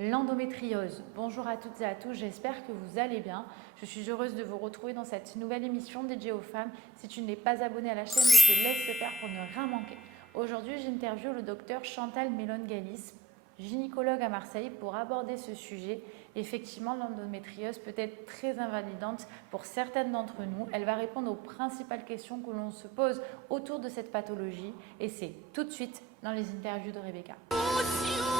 L'endométriose. Bonjour à toutes et à tous, j'espère que vous allez bien. Je suis heureuse de vous retrouver dans cette nouvelle émission dédiée aux femmes. Si tu n'es pas abonné à la chaîne, je te laisse le faire pour ne rien manquer. Aujourd'hui, j'interviewe le docteur Chantal Melone-Galis, gynécologue à Marseille, pour aborder ce sujet. Effectivement, l'endométriose peut être très invalidante pour certaines d'entre nous. Elle va répondre aux principales questions que l'on se pose autour de cette pathologie. Et c'est tout de suite dans les interviews de Rebecca.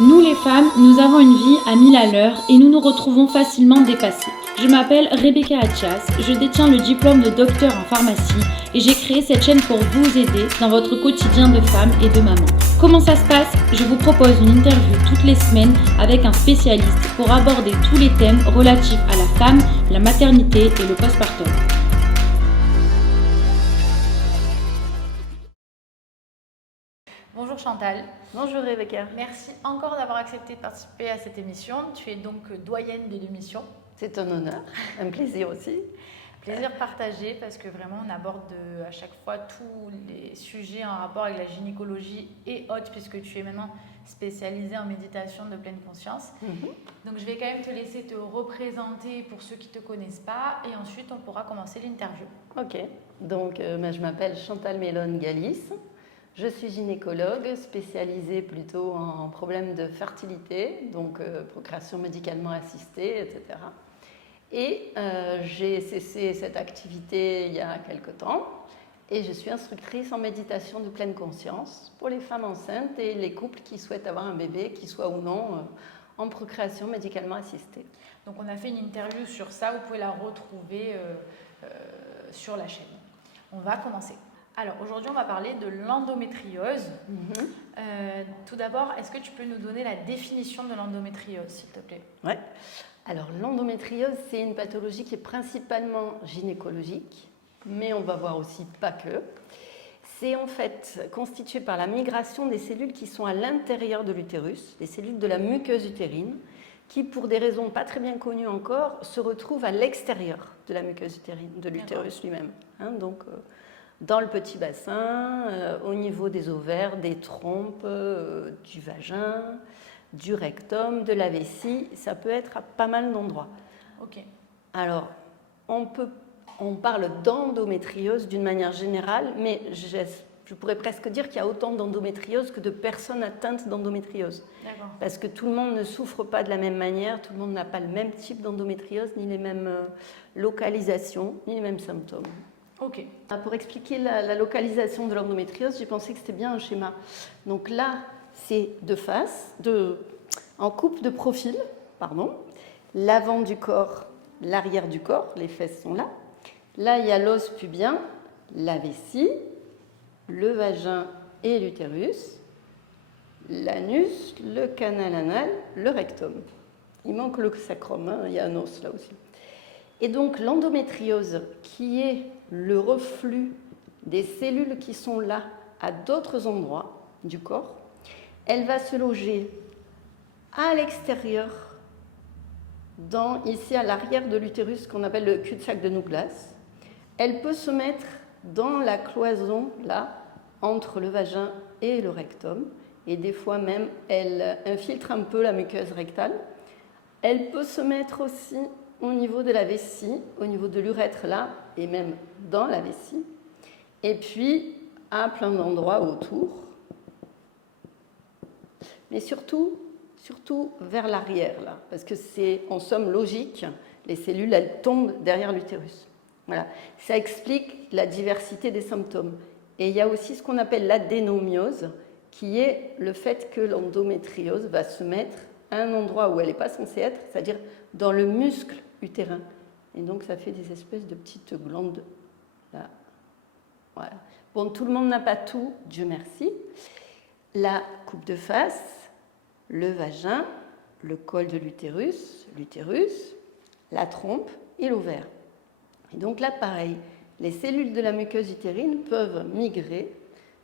Nous les femmes, nous avons une vie à 1000 à l'heure et nous nous retrouvons facilement dépassées. Je m'appelle Rebecca Attias, je détiens le diplôme de docteur en pharmacie et j'ai créé cette chaîne pour vous aider dans votre quotidien de femme et de maman. Comment ça se passe? Je vous propose une interview toutes les semaines avec un spécialiste pour aborder tous les thèmes relatifs à la femme, la maternité et le postpartum. Bonjour Chantal. Bonjour Rebecca. Merci encore d'avoir accepté de participer à cette émission. Tu es donc doyenne de l'émission. C'est un honneur, un plaisir aussi. Plaisir partagé parce que vraiment on aborde à chaque fois tous les sujets en rapport avec la gynécologie et autres puisque tu es maintenant spécialisée en méditation de pleine conscience. Donc je vais quand même te laisser te représenter pour ceux qui ne te connaissent pas et ensuite on pourra commencer l'interview. Ok, donc je m'appelle Chantal Melone-Galis. Je suis gynécologue spécialisée plutôt en problèmes de fertilité, donc procréation médicalement assistée, etc. Et j'ai cessé cette activité il y a quelque temps et je suis instructrice en méditation de pleine conscience pour les femmes enceintes et les couples qui souhaitent avoir un bébé, qui soit ou non en procréation médicalement assistée. Donc on a fait une interview sur ça, vous pouvez la retrouver sur la chaîne. On va commencer. Alors aujourd'hui on va parler de l'endométriose. Tout d'abord, est-ce que tu peux nous donner la définition de l'endométriose s'il te plaît? Oui. Alors l'endométriose, c'est une pathologie qui est principalement gynécologique, mais on va voir aussi pas que. C'est en fait constitué par la migration des cellules qui sont à l'intérieur de l'utérus, les cellules de la muqueuse utérine, qui pour des raisons pas très bien connues encore, se retrouvent à l'extérieur de la muqueuse utérine, de l'utérus lui-même. Donc dans le petit bassin, au niveau des ovaires, des trompes, du vagin, du rectum, de la vessie, ça peut être à pas mal d'endroits. Ok. Alors, on parle d'endométriose d'une manière générale, mais je pourrais presque dire qu'il y a autant d'endométriose que de personnes atteintes d'endométriose. D'accord. Parce que tout le monde ne souffre pas de la même manière, tout le monde n'a pas le même type d'endométriose, ni les mêmes localisations, ni les mêmes symptômes. Ok. Pour expliquer la localisation de l'endométriose, j'ai pensé que c'était bien un schéma. Donc là, c'est de face, en coupe de profil, l'avant du corps, l'arrière du corps, les fesses sont là. Là, il y a l'os pubien, la vessie, le vagin et l'utérus, l'anus, le canal anal, le rectum. Il manque le sacrum, il y a un os là aussi. Et donc l'endométriose, qui est le reflux des cellules qui sont là à d'autres endroits du corps, elle va se loger à l'extérieur, ici à l'arrière de l'utérus, qu'on appelle le cul-de-sac de Douglas. Elle peut se mettre dans la cloison, là, entre le vagin et le rectum. Et des fois même, elle infiltre un peu la muqueuse rectale. Elle peut se mettre aussi au niveau de la vessie, au niveau de l'urètre, là, et même dans la vessie. Et puis, à plein d'endroits autour. Mais surtout vers l'arrière, là, parce que c'est en somme logique, les cellules, elles tombent derrière l'utérus. Voilà. Ça explique la diversité des symptômes. Et il y a aussi ce qu'on appelle l'adénomiose, qui est le fait que l'endométriose va se mettre à un endroit où elle n'est pas censée être, c'est-à-dire dans le muscle utérin. Et donc ça fait des espèces de petites glandes là. Voilà. Bon, tout le monde n'a pas tout, Dieu merci. La coupe de face, le vagin, le col de l'utérus, la trompe et l'ovaire. Et donc là, pareil, les cellules de la muqueuse utérine peuvent migrer,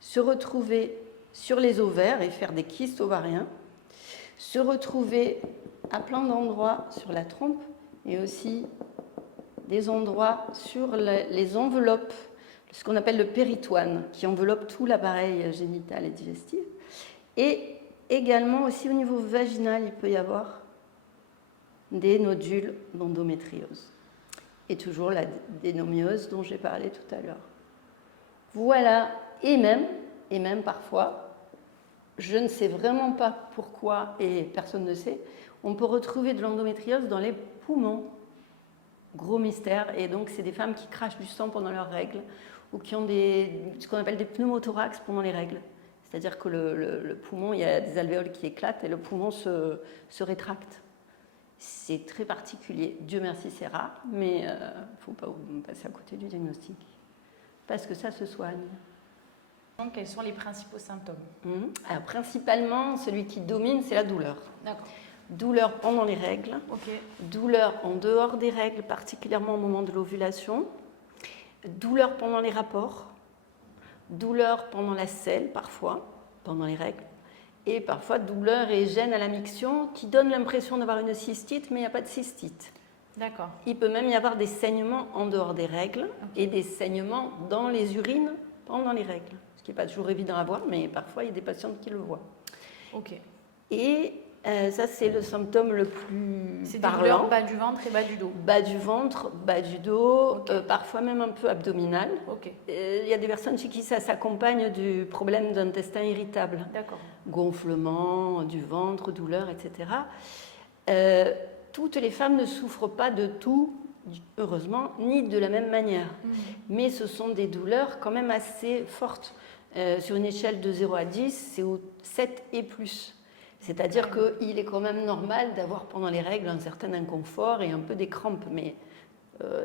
se retrouver sur les ovaires et faire des kystes ovariens, se retrouver à plein d'endroits sur la trompe et aussi des endroits sur les enveloppes, ce qu'on appelle le péritoine, qui enveloppe tout l'appareil génital et digestif. Et également aussi au niveau vaginal, il peut y avoir des nodules d'endométriose. Et toujours la dénomiose dont j'ai parlé tout à l'heure. Voilà, et même parfois, je ne sais vraiment pas pourquoi, et personne ne sait, on peut retrouver de l'endométriose dans les poumons. Gros mystère, et donc c'est des femmes qui crachent du sang pendant leurs règles ou qui ont ce qu'on appelle des pneumothorax pendant les règles. C'est-à-dire que le poumon, il y a des alvéoles qui éclatent et le poumon se rétracte. C'est très particulier. Dieu merci, c'est rare, mais il ne faut pas passer à côté du diagnostic. Parce que ça se soigne. Donc, quels sont les principaux symptômes? Alors, principalement, celui qui domine, c'est la douleur. D'accord. Douleur pendant les règles, douleur en dehors des règles, particulièrement au moment de l'ovulation, douleur pendant les rapports, douleur pendant la selle parfois, pendant les règles, et parfois douleur et gêne à la miction qui donne l'impression d'avoir une cystite, mais il n'y a pas de cystite. D'accord. Il peut même y avoir des saignements en dehors des règles et des saignements dans les urines pendant les règles, ce qui n'est pas toujours évident à voir, mais parfois il y a des patientes qui le voient. Ok. Et ça, c'est le symptôme le plus c'est parlant. C'est des douleurs bas du ventre et bas du dos. Bas du ventre, bas du dos, parfois même un peu abdominal. Il y a des personnes chez qui ça s'accompagne du problème d'intestin irritable. D'accord. Gonflement du ventre, douleur, etc. Toutes les femmes ne souffrent pas de tout, heureusement, ni de la même manière. Mais ce sont des douleurs quand même assez fortes. Sur une échelle de 0 à 10, c'est au 7 et plus. C'est-à-dire qu'il est quand même normal d'avoir pendant les règles un certain inconfort et un peu des crampes, mais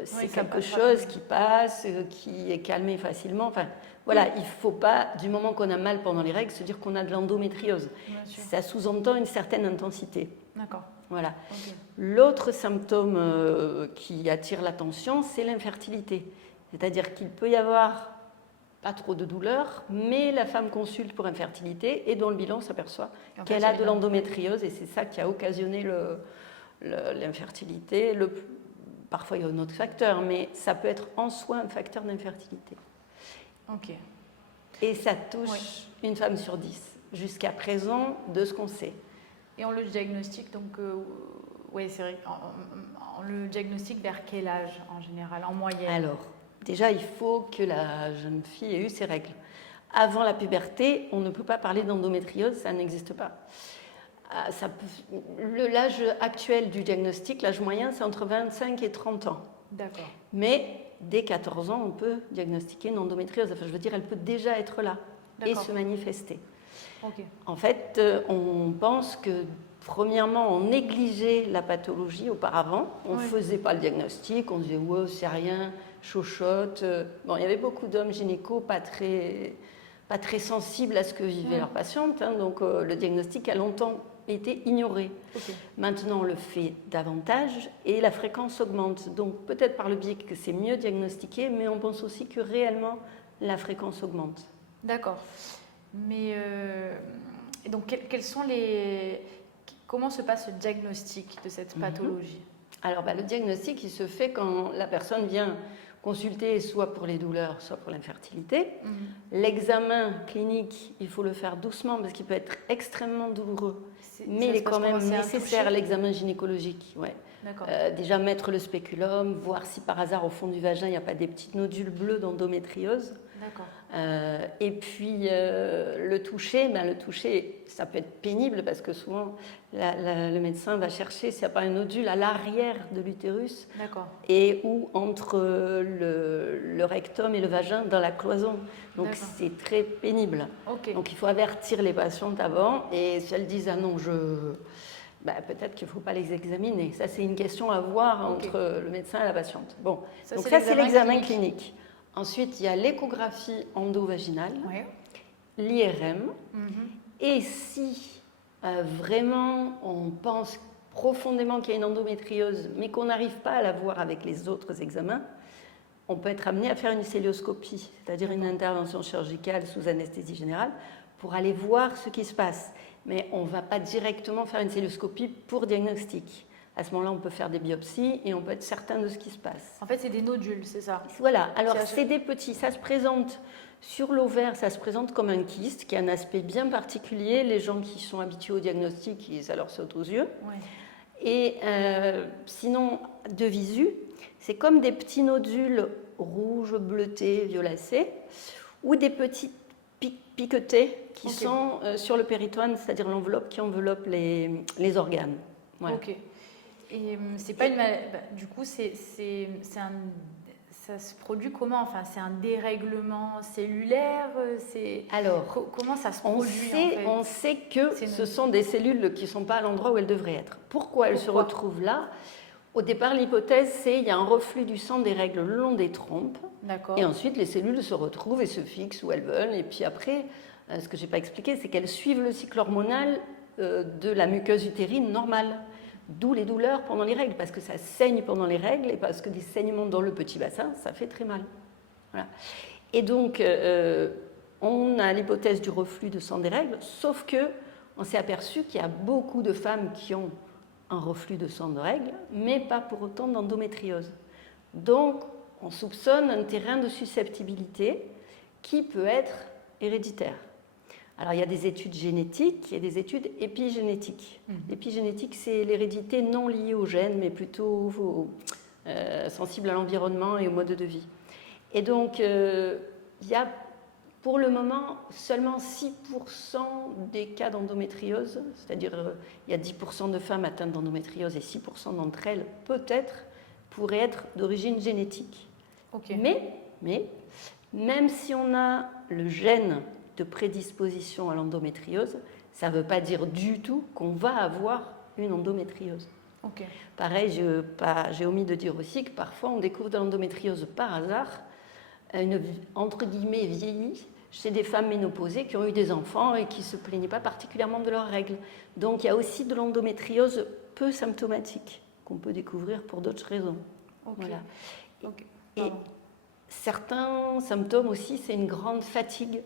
c'est quelque chose qui passe, qui est calmé facilement. Enfin, voilà, il ne faut pas, du moment qu'on a mal pendant les règles, se dire qu'on a de l'endométriose. Ça sous-entend une certaine intensité. D'accord. Voilà. L'autre symptôme qui attire l'attention, c'est l'infertilité. C'est-à-dire qu'il peut y avoir pas trop de douleur, mais la femme consulte pour infertilité et dans le bilan s'aperçoit qu'elle a de l'endométriose et c'est ça qui a occasionné l'infertilité. Parfois il y a un autre facteur, mais ça peut être en soi un facteur d'infertilité. Ok. Et ça touche une femme sur 10, jusqu'à présent, de ce qu'on sait. Et on le diagnostique, donc, oui, c'est vrai, on le diagnostique vers quel âge en général, en moyenne? Alors, déjà, il faut que la jeune fille ait eu ses règles. Avant la puberté, on ne peut pas parler d'endométriose, ça n'existe pas. L'âge actuel du diagnostic, l'âge moyen, c'est entre 25 et 30 ans. D'accord. Mais dès 14 ans, on peut diagnostiquer une endométriose. Enfin, je veux dire, elle peut déjà être là et se manifester. Okay. En fait, on pense que, premièrement, on négligeait la pathologie auparavant. On ne faisait pas le diagnostic, on disait « ouais, c'est rien ». Chochotte. Bon, il y avait beaucoup d'hommes gynécos pas très sensibles à ce que vivaient leurs patientes, hein, donc le diagnostic a longtemps été ignoré. Maintenant, on le fait davantage et la fréquence augmente. Donc, peut-être par le biais que c'est mieux diagnostiqué, mais on pense aussi que réellement, la fréquence augmente. D'accord. Mais donc, comment se passe le diagnostic de cette pathologie? Alors, le diagnostic, il se fait quand la personne vient consulter soit pour les douleurs, soit pour l'infertilité. L'examen clinique, il faut le faire doucement parce qu'il peut être extrêmement douloureux. Mais il est quand même nécessaire, l'examen gynécologique. Ouais. Déjà mettre le spéculum, voir si par hasard au fond du vagin, il n'y a pas des petites nodules bleus d'endométriose. Et puis le toucher, ça peut être pénible parce que souvent le médecin va chercher s'il n'y a pas un nodule à l'arrière de l'utérus et ou entre le rectum et le vagin dans la cloison. Donc c'est très pénible. Donc il faut avertir les patientes avant et si elles disent « ah non, peut-être qu'il ne faut pas les examiner ». Ça c'est une question à voir entre le médecin et la patiente. Bon, donc ça c'est l'examen clinique. Ensuite, il y a l'échographie endovaginale, l'IRM, et si vraiment on pense profondément qu'il y a une endométriose, mais qu'on n'arrive pas à la voir avec les autres examens, on peut être amené à faire une cœlioscopie, c'est-à-dire une intervention chirurgicale sous anesthésie générale, pour aller voir ce qui se passe. Mais on ne va pas directement faire une cœlioscopie pour diagnostic. À ce moment-là, on peut faire des biopsies et on peut être certain de ce qui se passe. En fait, c'est des nodules, c'est ça? Voilà, alors c'est des petits, ça se présente sur l'ovaire, ça se présente comme un kyste qui a un aspect bien particulier. Les gens qui sont habitués au diagnostic, ça leur saute aux yeux. Et sinon, de visu, c'est comme des petits nodules rouges, bleutés, violacés, ou des petits piquetés qui sont sur le péritoine, c'est-à-dire l'enveloppe qui enveloppe les organes. Voilà. Ok. Et c'est pas une maladie. Du coup, ça se produit comment? Enfin, c'est un dérèglement cellulaire. Alors, comment ça se produit on sait que ce sont des cellules qui ne sont pas à l'endroit où elles devraient être. Pourquoi elles se retrouvent là? Au départ, l'hypothèse, c'est qu'il y a un reflux du sang des règles le long des trompes. Et ensuite, les cellules se retrouvent et se fixent où elles veulent. Et puis après, ce que je n'ai pas expliqué, c'est qu'elles suivent le cycle hormonal de la muqueuse utérine normale. D'où les douleurs pendant les règles, parce que ça saigne pendant les règles et parce que des saignements dans le petit bassin, ça fait très mal. Voilà. Et donc, on a l'hypothèse du reflux de sang des règles, sauf qu'on s'est aperçu qu'il y a beaucoup de femmes qui ont un reflux de sang de règles, mais pas pour autant d'endométriose. Donc, on soupçonne un terrain de susceptibilité qui peut être héréditaire. Alors, il y a des études génétiques et des études épigénétiques. L'épigénétique, c'est l'hérédité non liée aux gènes, mais plutôt sensible à l'environnement et au mode de vie. Et donc, il y a pour le moment seulement 6% des cas d'endométriose, c'est-à-dire il y a 10% de femmes atteintes d'endométriose et 6% d'entre elles, peut-être, pourraient être d'origine génétique. Mais, même si on a le gène de prédisposition à l'endométriose, ça ne veut pas dire du tout qu'on va avoir une endométriose. Pareil, j'ai omis de dire aussi que parfois on découvre de l'endométriose par hasard, entre guillemets vieillie, chez des femmes ménopausées qui ont eu des enfants et qui ne se plaignaient pas particulièrement de leurs règles. Donc il y a aussi de l'endométriose peu symptomatique qu'on peut découvrir pour d'autres raisons. Voilà. Et certains symptômes aussi, c'est une grande fatigue.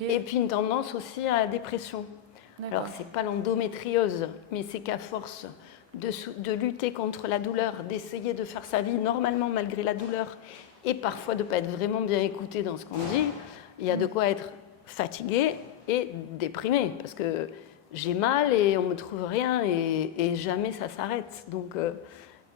Et puis une tendance aussi à la dépression. Alors, ce n'est pas l'endométriose, mais c'est qu'à force de lutter contre la douleur, d'essayer de faire sa vie normalement malgré la douleur, et parfois de ne pas être vraiment bien écouté dans ce qu'on dit, il y a de quoi être fatigué et déprimé, parce que j'ai mal et on ne me trouve rien et jamais ça s'arrête. Donc,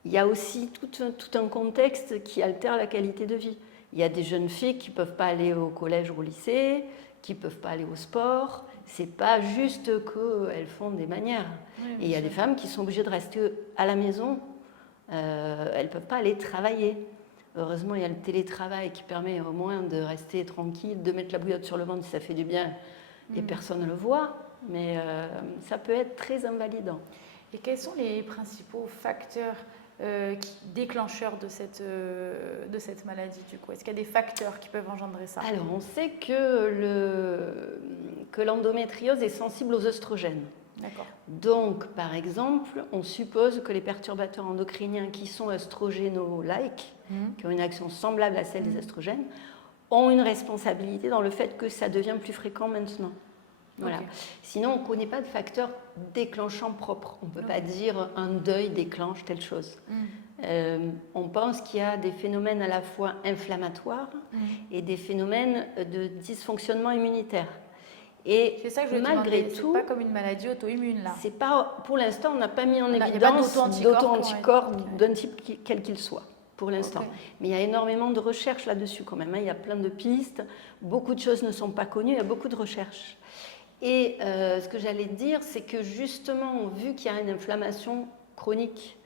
il y a aussi tout un contexte qui altère la qualité de vie. Il y a des jeunes filles qui ne peuvent pas aller au collège ou au lycée, qui ne peuvent pas aller au sport. Ce n'est pas juste qu'elles font des manières. Et il y a des femmes qui sont obligées de rester à la maison. Elles ne peuvent pas aller travailler. Heureusement, il y a le télétravail qui permet au moins de rester tranquille, de mettre la bouillotte sur le ventre si ça fait du bien et personne ne le voit. Mais ça peut être très invalidant. Et quels sont les principaux facteurs déclencheurs de cette maladie du coup? Est-ce qu'il y a des facteurs qui peuvent engendrer ça? Alors, on sait que l'endométriose est sensible aux œstrogènes. D'accord. Donc, par exemple, on suppose que les perturbateurs endocriniens qui sont œstrogéno-like, qui ont une action semblable à celle des œstrogènes, ont une responsabilité dans le fait que ça devient plus fréquent maintenant. Voilà. Sinon, on ne connaît pas de facteur déclenchant propre. On ne peut pas dire un deuil déclenche telle chose. On pense qu'il y a des phénomènes à la fois inflammatoires et des phénomènes de dysfonctionnement immunitaire. Et c'est ça que je veux malgré demander. tout, c'est pas comme une maladie auto-immune là. C'est pas, pour l'instant, on n'a pas mis en évidence d'auto-anticorps d'un type quel qu'il soit. Pour l'instant. Mais il y a énormément de recherches là-dessus quand même. Il y a plein de pistes. Beaucoup de choses ne sont pas connues. Il y a beaucoup de recherches. Et ce que j'allais dire, c'est que justement, vu qu'il y a une inflammation chronique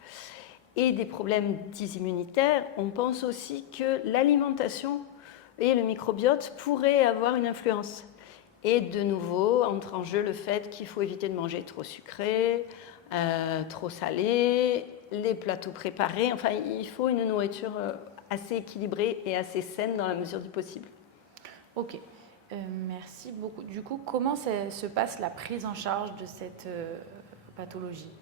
et des problèmes immunitaires, on pense aussi que l'alimentation et le microbiote pourraient avoir une influence. Et de nouveau, entre en jeu le fait qu'il faut éviter de manger trop sucré, trop salé, les plateaux préparés. Enfin, il faut une nourriture assez équilibrée et assez saine dans la mesure du possible. Ok. Merci beaucoup. Du coup, comment se passe la prise en charge de cette pathologie?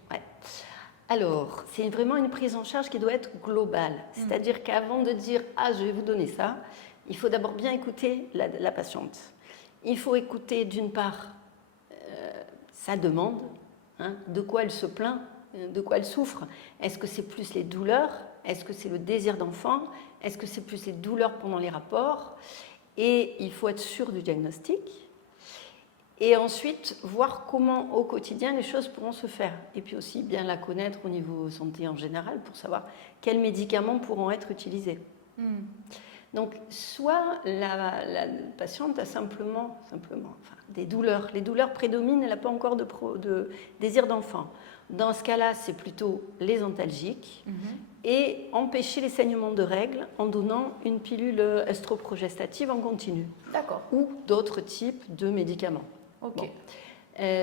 Alors, c'est vraiment une prise en charge qui doit être globale. C'est-à-dire qu'avant de dire « Ah, je vais vous donner ça », il faut d'abord bien écouter la patiente. Il faut écouter d'une part sa demande, de quoi elle se plaint, de quoi elle souffre. Est-ce que c'est plus les douleurs? Est-ce que c'est le désir d'enfant? Est-ce que c'est plus les douleurs pendant les rapports? Et il faut être sûr du diagnostic. Et ensuite, voir comment au quotidien les choses pourront se faire. Et puis aussi bien la connaître au niveau santé en général pour savoir quels médicaments pourront être utilisés. Donc, soit la patiente a simplement des douleurs. Les douleurs prédominent, elle n'a pas encore de désir d'enfant. Dans ce cas-là, c'est plutôt les antalgiques et empêcher les saignements de règles en donnant une pilule estroprogestative en continu. D'accord. Ou d'autres types de médicaments. Ok. Bon.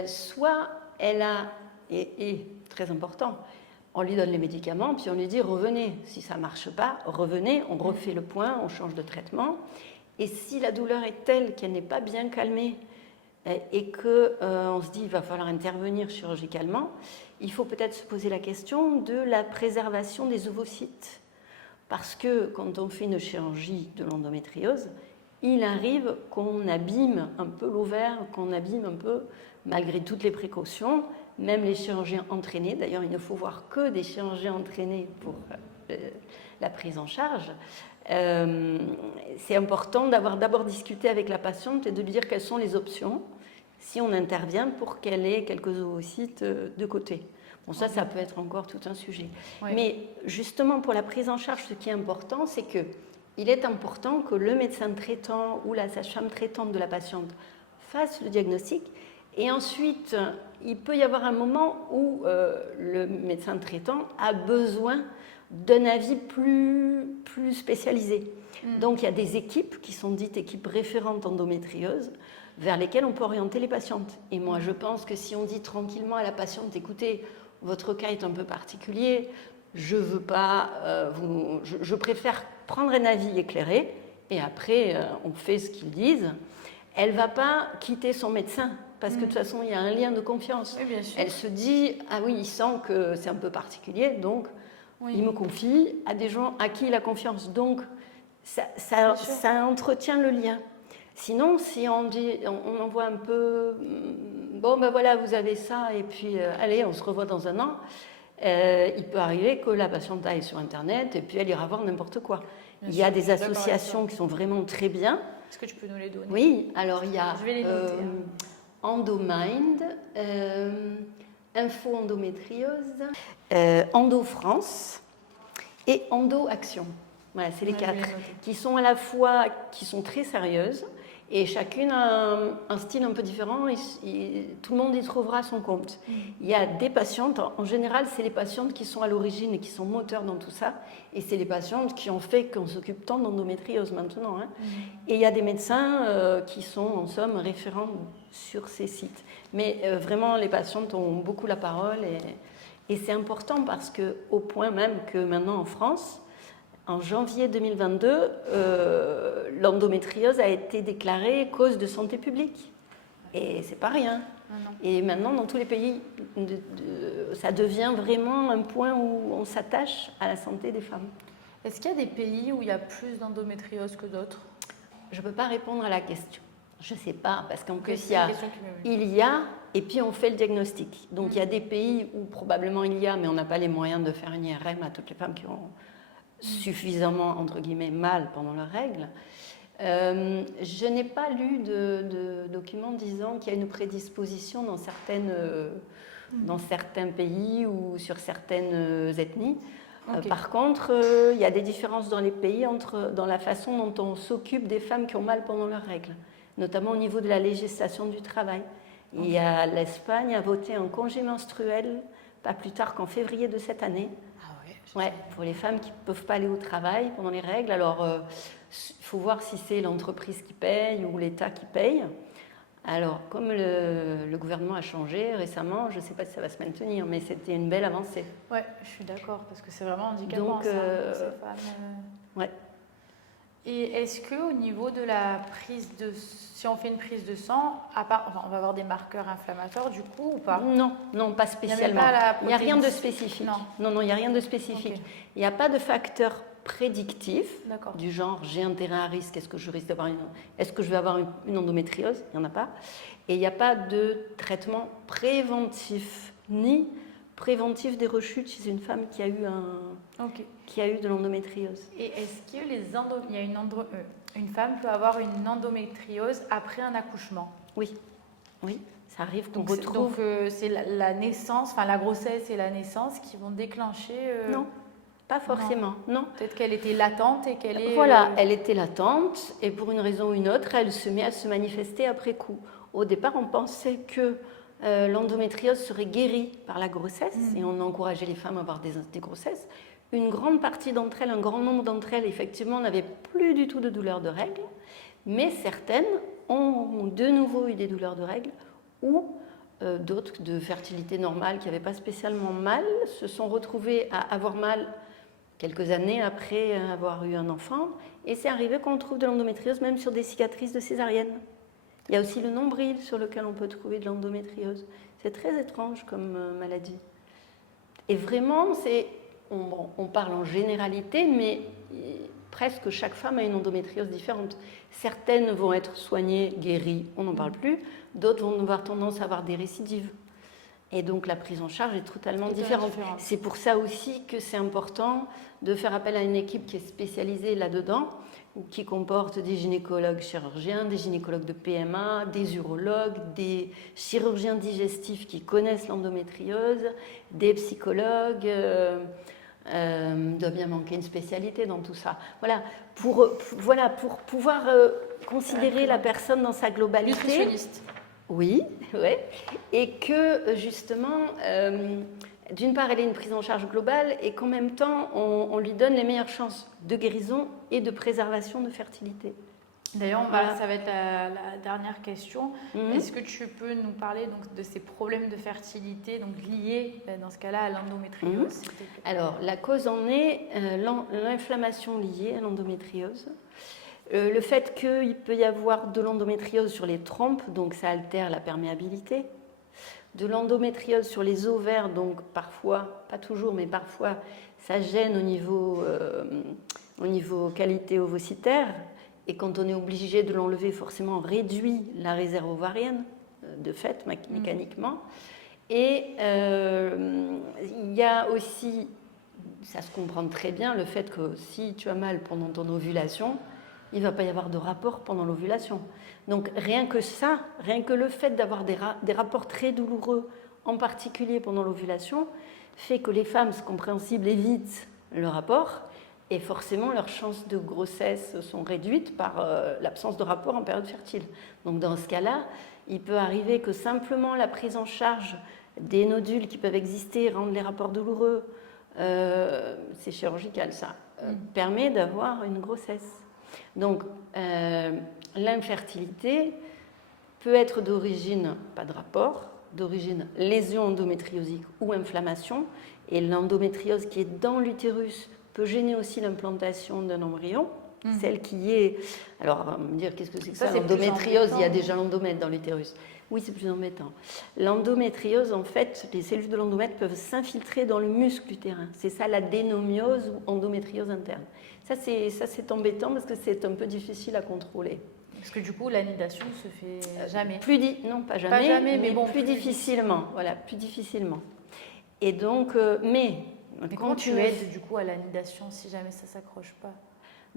Soit elle a, et très important, on lui donne les médicaments, puis on lui dit revenez. Si ça ne marche pas, revenez, on refait le point, on change de traitement. Et si la douleur est telle qu'elle n'est pas bien calmée et qu'on se dit il va falloir intervenir chirurgicalement, il faut peut-être se poser la question de la préservation des ovocytes. Parce que quand on fait une chirurgie de l'endométriose, il arrive qu'on abîme un peu l'ovaire, qu'on abîme un peu, malgré toutes les précautions, même les chirurgiens entraînés. D'ailleurs, il ne faut voir que des chirurgiens entraînés pour la prise en charge. C'est important d'avoir d'abord discuté avec la patiente et de lui dire quelles sont les options si on intervient pour qu'elle ait quelques ovocytes de côté. Bon, ça peut être encore tout un sujet. Oui. Mais justement, pour la prise en charge, ce qui est important, c'est qu'il est important que le médecin traitant ou la sage-femme traitante de la patiente fasse le diagnostic. Et ensuite, il peut y avoir un moment où le médecin traitant a besoin d'un avis plus spécialisé. Donc, il y a des équipes qui sont dites équipes référentes endométriose vers lesquelles on peut orienter les patientes. Et moi, je pense que si on dit tranquillement à la patiente, écoutez, votre cas est un peu particulier, je veux pas, je préfère prendre un avis éclairé, et après, on fait ce qu'ils disent. Elle ne va pas quitter son médecin, parce que de toute façon, il y a un lien de confiance. Oui, bien sûr. Elle se dit, ah oui, il sent que c'est un peu particulier, donc il me confie à des gens à qui il a confiance. Donc, ça entretient le lien. Sinon, si on envoie un peu, bon, ben voilà, vous avez ça, et puis, allez, on se revoit dans un an, il peut arriver que la patiente aille sur Internet, et puis elle ira voir n'importe quoi. Bien il y a des associations qui sont vraiment très bien. Est-ce que tu peux nous les donner? Oui, alors il y a je vais les noter, Endomind, Info Endométriose, Endo France et Endo Action. Voilà, c'est les quatre qui sont à la fois qui sont très sérieuses et chacune a un style un peu différent et tout le monde y trouvera son compte. Il y a des patientes, en général c'est les patientes qui sont à l'origine et qui sont moteurs dans tout ça et c'est les patientes qui ont fait qu'on s'occupe tant d'endométriose maintenant. Et il y a des médecins qui sont en somme référents sur ces sites. Mais vraiment les patientes ont beaucoup la parole et c'est important parce qu'au point même que maintenant en France, en janvier 2022, l'endométriose a été déclarée cause de santé publique. Et c'est pas rien. Et maintenant, dans tous les pays, ça devient vraiment un point où on s'attache à la santé des femmes. Est-ce qu'il y a des pays où il y a plus d'endométriose que d'autres? Je ne peux pas répondre à la question. Je ne sais pas, parce qu'en plus, il y a, et puis on fait le diagnostic. Donc il y a des pays où probablement il y a, mais on n'a pas les moyens de faire une IRM à toutes les femmes qui ont suffisamment, entre guillemets, mal pendant leurs règles. Je n'ai pas lu de documents disant qu'il y a une prédisposition dans certains pays ou sur certaines ethnies. Par contre, il y a des différences dans les pays dans la façon dont on s'occupe des femmes qui ont mal pendant leurs règles, notamment au niveau de la législation du travail. L'Espagne a voté un congé menstruel pas plus tard qu'en février de cette année. Ouais, pour les femmes qui ne peuvent pas aller au travail pendant les règles. Alors, il faut voir si c'est l'entreprise qui paye ou l'État qui paye. Alors, comme le gouvernement a changé récemment, je ne sais pas si ça va se maintenir, mais c'était une belle avancée. Oui, je suis d'accord, parce que c'est vraiment handicapant, donc, ça, pour ces femmes. Ouais. Et est-ce qu'au niveau de la prise de... Si on fait une prise de sang, on va avoir des marqueurs inflammatoires du coup ou pas? Non, pas spécialement. Il n'y a rien de spécifique. Non, il n'y a rien de spécifique. Il n'y a pas de facteur prédictif du genre j'ai un terrain à risque, est-ce que je risque d'avoir est-ce que je vais avoir une endométriose? Il n'y en a pas. Et il n'y a pas de traitement préventif ni préventif des rechutes chez une femme qui a eu de l'endométriose. Et est-ce que une femme peut avoir une endométriose après un accouchement? Oui. Oui, ça arrive qu'on Donc, retrouve... c'est la naissance, enfin la grossesse et la naissance qui vont déclencher... Non, pas forcément, non. Peut-être qu'elle était latente et qu'elle est... Voilà, elle était latente et pour une raison ou une autre, elle se met à se manifester après coup. Au départ, on pensait que l'endométriose serait guérie par la grossesse et on encourageait les femmes à avoir des grossesses. Une grande partie d'entre elles, un grand nombre d'entre elles, effectivement, n'avaient plus du tout de douleurs de règles, mais certaines ont de nouveau eu des douleurs de règles ou d'autres de fertilité normale qui n'avaient pas spécialement mal, se sont retrouvées à avoir mal quelques années après avoir eu un enfant, et c'est arrivé qu'on trouve de l'endométriose même sur des cicatrices de césarienne. Il y a aussi le nombril sur lequel on peut trouver de l'endométriose. C'est très étrange comme maladie. Et vraiment, on parle en généralité, mais presque chaque femme a une endométriose différente. Certaines vont être soignées, guéries, on n'en parle plus. D'autres vont avoir tendance à avoir des récidives. Et donc la prise en charge est totalement différente. C'est pour ça aussi que c'est important de faire appel à une équipe qui est spécialisée là-dedans, qui comporte des gynécologues chirurgiens, des gynécologues de PMA, des urologues, des chirurgiens digestifs qui connaissent l'endométriose, des psychologues. Il doit bien manquer une spécialité dans tout ça. Voilà, pour pouvoir considérer la personne dans sa globalité. Nutritionniste. Oui, ouais. Et que justement, d'une part, elle ait une prise en charge globale et qu'en même temps, on lui donne les meilleures chances de guérison et de préservation de fertilité. D'ailleurs, ça va être la dernière question. Est-ce que tu peux nous parler donc, de ces problèmes de fertilité donc, liés, dans ce cas-là, à l'endométriose? Alors, la cause en est l'inflammation liée à l'endométriose. Le fait qu'il peut y avoir de l'endométriose sur les trompes, donc ça altère la perméabilité. De l'endométriose sur les ovaires, donc parfois, pas toujours, mais parfois, ça gêne au niveau qualité ovocytaire. Et quand on est obligé de l'enlever, forcément, on réduit la réserve ovarienne, de fait, mécaniquement. Et il y a aussi, ça se comprend très bien, le fait que si tu as mal pendant ton ovulation, il ne va pas y avoir de rapport pendant l'ovulation. Donc rien que ça, rien que le fait d'avoir des rapports très douloureux, en particulier pendant l'ovulation, fait que les femmes, c'est compréhensible, évitent le rapport et forcément leurs chances de grossesse sont réduites par l'absence de rapport en période fertile. Donc dans ce cas-là, il peut arriver que simplement la prise en charge des nodules qui peuvent exister, rendre les rapports douloureux, c'est chirurgical ça, permet d'avoir une grossesse. Donc, l'infertilité peut être d'origine, pas de rapport, d'origine lésion endométriosique ou inflammation. Et l'endométriose qui est dans l'utérus peut gêner aussi l'implantation d'un embryon. Celle qui est... Alors, on va me dire, qu'est-ce que c'est que ça l'endométriose, il y a déjà l'endomètre dans l'utérus. Oui, c'est plus embêtant. L'endométriose, en fait, les cellules de l'endomètre peuvent s'infiltrer dans le muscle utérin. C'est ça l'adénomiose ou endométriose interne. Ça, c'est embêtant parce que c'est un peu difficile à contrôler. Parce que du coup, l'anidation ne se fait jamais. Non, pas jamais, mais bon, plus difficilement. Voilà, plus difficilement. Et donc, mais comment tu aides du coup à l'anidation si jamais ça ne s'accroche pas?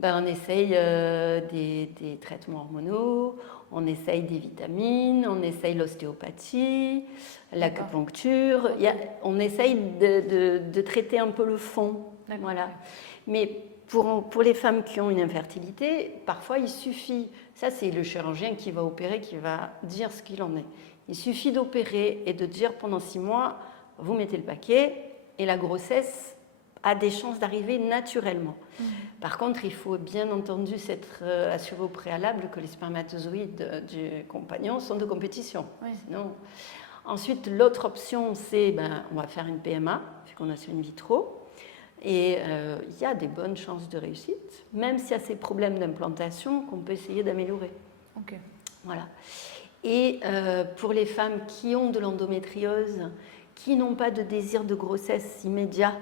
On essaye des traitements hormonaux, on essaye des vitamines, on essaye l'ostéopathie, l'acupuncture. On essaye de traiter un peu le fond. Voilà. Mais pour les femmes qui ont une infertilité, parfois il suffit, ça c'est le chirurgien qui va opérer, qui va dire ce qu'il en est. Il suffit d'opérer et de dire pendant 6 mois, vous mettez le paquet et la grossesse a des chances d'arriver naturellement. Par contre, il faut bien entendu s'être assuré au préalable que les spermatozoïdes du compagnon sont de compétition. Oui. Sinon... Ensuite, l'autre option, c'est on va faire une PMA, fécondation in vitro. Et il y a des bonnes chances de réussite, même s'il y a ces problèmes d'implantation qu'on peut essayer d'améliorer. Okay. Voilà. Et pour les femmes qui ont de l'endométriose, qui n'ont pas de désir de grossesse immédiat,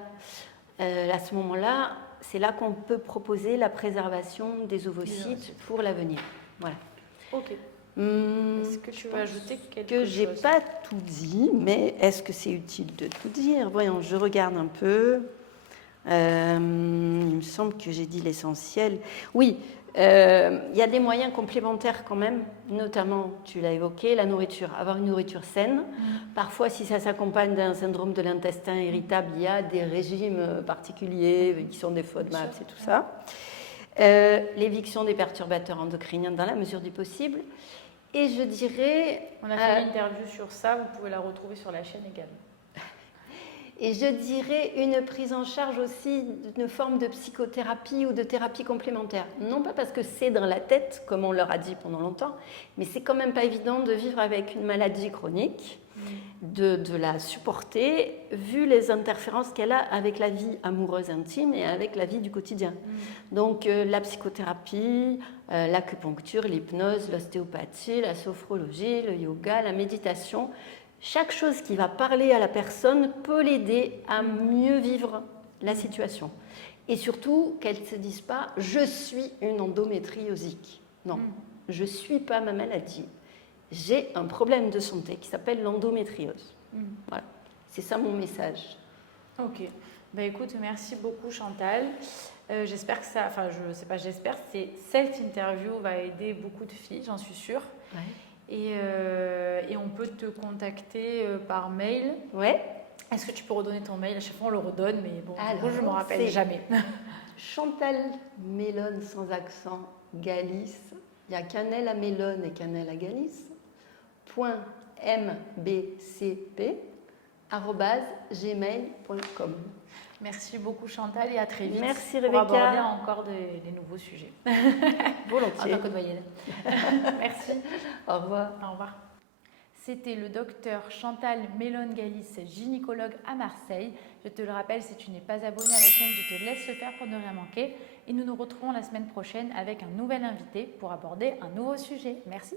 à ce moment-là, c'est là qu'on peut proposer la préservation des ovocytes pour l'avenir. Voilà. Ok. Est-ce que tu veux ajouter quelque chose? Je n'ai pas tout dit, mais est-ce que c'est utile de tout dire? Voyons, je regarde un peu. Il me semble que j'ai dit l'essentiel. Oui, il y a des moyens complémentaires quand même, notamment, tu l'as évoqué, la nourriture. Avoir une nourriture saine. Parfois, si ça s'accompagne d'un syndrome de l'intestin irritable, il y a des régimes particuliers qui sont des FODMAPs et tout ça. L'éviction des perturbateurs endocriniens dans la mesure du possible. Et je dirais... On a fait une interview sur ça, vous pouvez la retrouver sur la chaîne également. Et je dirais une prise en charge aussi d'une forme de psychothérapie ou de thérapie complémentaire. Non pas parce que c'est dans la tête, comme on leur a dit pendant longtemps, mais c'est quand même pas évident de vivre avec une maladie chronique, de la supporter, vu les interférences qu'elle a avec la vie amoureuse intime et avec la vie du quotidien. Donc la psychothérapie, l'acupuncture, l'hypnose, l'ostéopathie, la sophrologie, le yoga, la méditation... Chaque chose qui va parler à la personne peut l'aider à mieux vivre la situation. Et surtout, qu'elle ne se dise pas « je suis une endométriosique ». Non, je ne suis pas ma maladie. J'ai un problème de santé qui s'appelle l'endométriose. Voilà. C'est ça mon message. Ok. Bah, écoute, merci beaucoup Chantal. J'espère que ça... Enfin, je sais pas, j'espère que cette interview va aider beaucoup de filles, j'en suis sûre. Ouais. Et on peut te contacter par mail. Ouais. Est-ce que tu peux redonner ton mail? À chaque fois, on le redonne, mais bon, alors, je ne me rappelle jamais. Chantal Mélone sans accent, Galice. Il y a cannelle à Mélone et cannelle à Galice. .mbcp@gmail.com. Merci beaucoup Chantal et à très vite. Merci pour Rebecca. aborder encore des nouveaux sujets. Volontiers. En tant que doyenne. Merci. Au revoir. Au revoir. C'était le docteur Chantal Mélone-Galis, gynécologue à Marseille. Je te le rappelle, si tu n'es pas abonné à la chaîne, je te laisse le faire pour ne rien manquer. Et nous nous retrouvons la semaine prochaine avec un nouvel invité pour aborder un nouveau sujet. Merci.